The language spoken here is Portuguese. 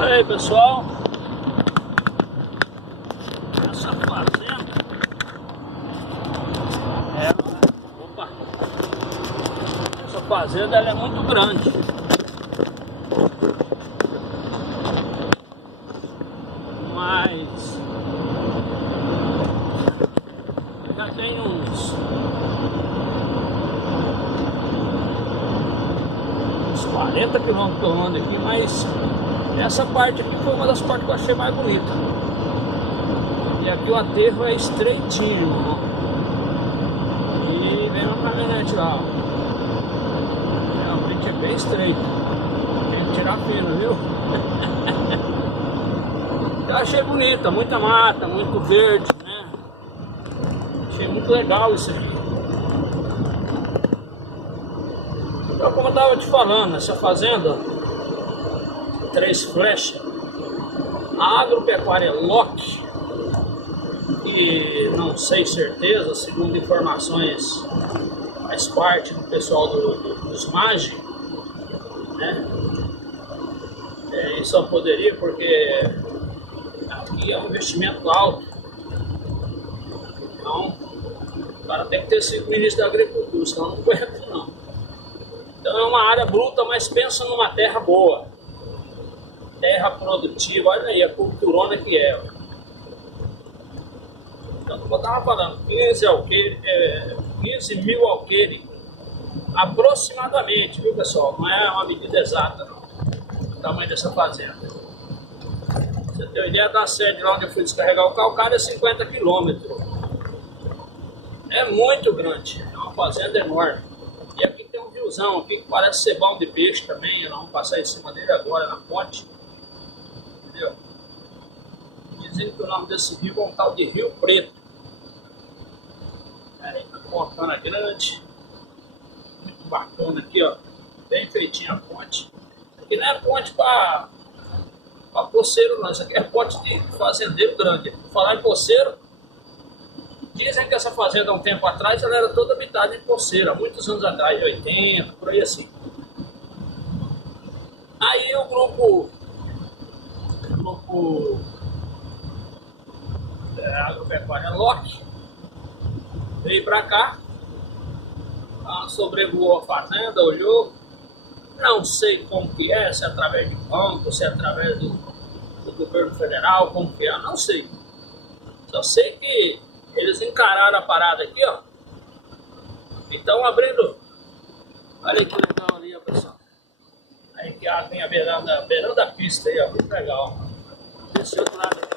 Olha aí, pessoal, essa fazenda, essa fazenda ela é muito grande, mas já tem uns 40 quilômetros que eu ando aqui, mas essa parte aqui foi uma das partes que eu achei mais bonita. E aqui o aterro é estreitinho, ó. E vem uma caminhonete lá, ó. Realmente é bem estreito. Tem que tirar fino, viu? Eu achei bonita, muita mata, muito verde, né? Achei muito legal isso aqui. Então, como eu estava te falando, essa fazenda, Três Flechas, a agropecuária Lock, que não sei certeza, segundo informações, faz parte do pessoal dos MAG, né? E só poderia porque aqui é um investimento alto. Então, o cara tem que ter sido ministro da Agricultura, senão não aguenta não. Então é uma área bruta, mas pensa numa terra boa. Terra produtiva, olha aí a culturona que é. Então, como eu estava falando, 15 mil alqueires aproximadamente, viu, pessoal? Não é uma medida exata, não. O tamanho dessa fazenda. Você tem uma ideia da sede lá onde eu fui descarregar o calcário, é 50 quilômetros. É muito grande, é uma fazenda enorme. E aqui tem um riozão aqui que parece ser bom de peixe também. Nós vamos passar em cima dele agora na ponte. Entendeu? Dizem que o nome desse rio é um tal de Rio Preto. Aí, uma pontona grande. Muito bacana aqui, ó. Bem feitinha a ponte. Aqui não é ponte para poceiro, não. Isso aqui é ponte de fazendeiro grande. Por falar em poceiro, dizem que essa fazenda, há um tempo atrás, ela era toda habitada em poceiro. Há muitos anos atrás, 80, por aí assim. Aí o grupo agropecuária Lock veio pra cá, sobrevoou a fazenda, olhou, não sei como que é, se é através de banco, se é através do governo federal, como que é, não sei. Só sei que eles encararam a parada aqui, ó. Então abrindo, olha que legal ali, ó, pessoal. Aí que tem a beirando da pista aí, ó, muito legal. Desse outro lado aqui.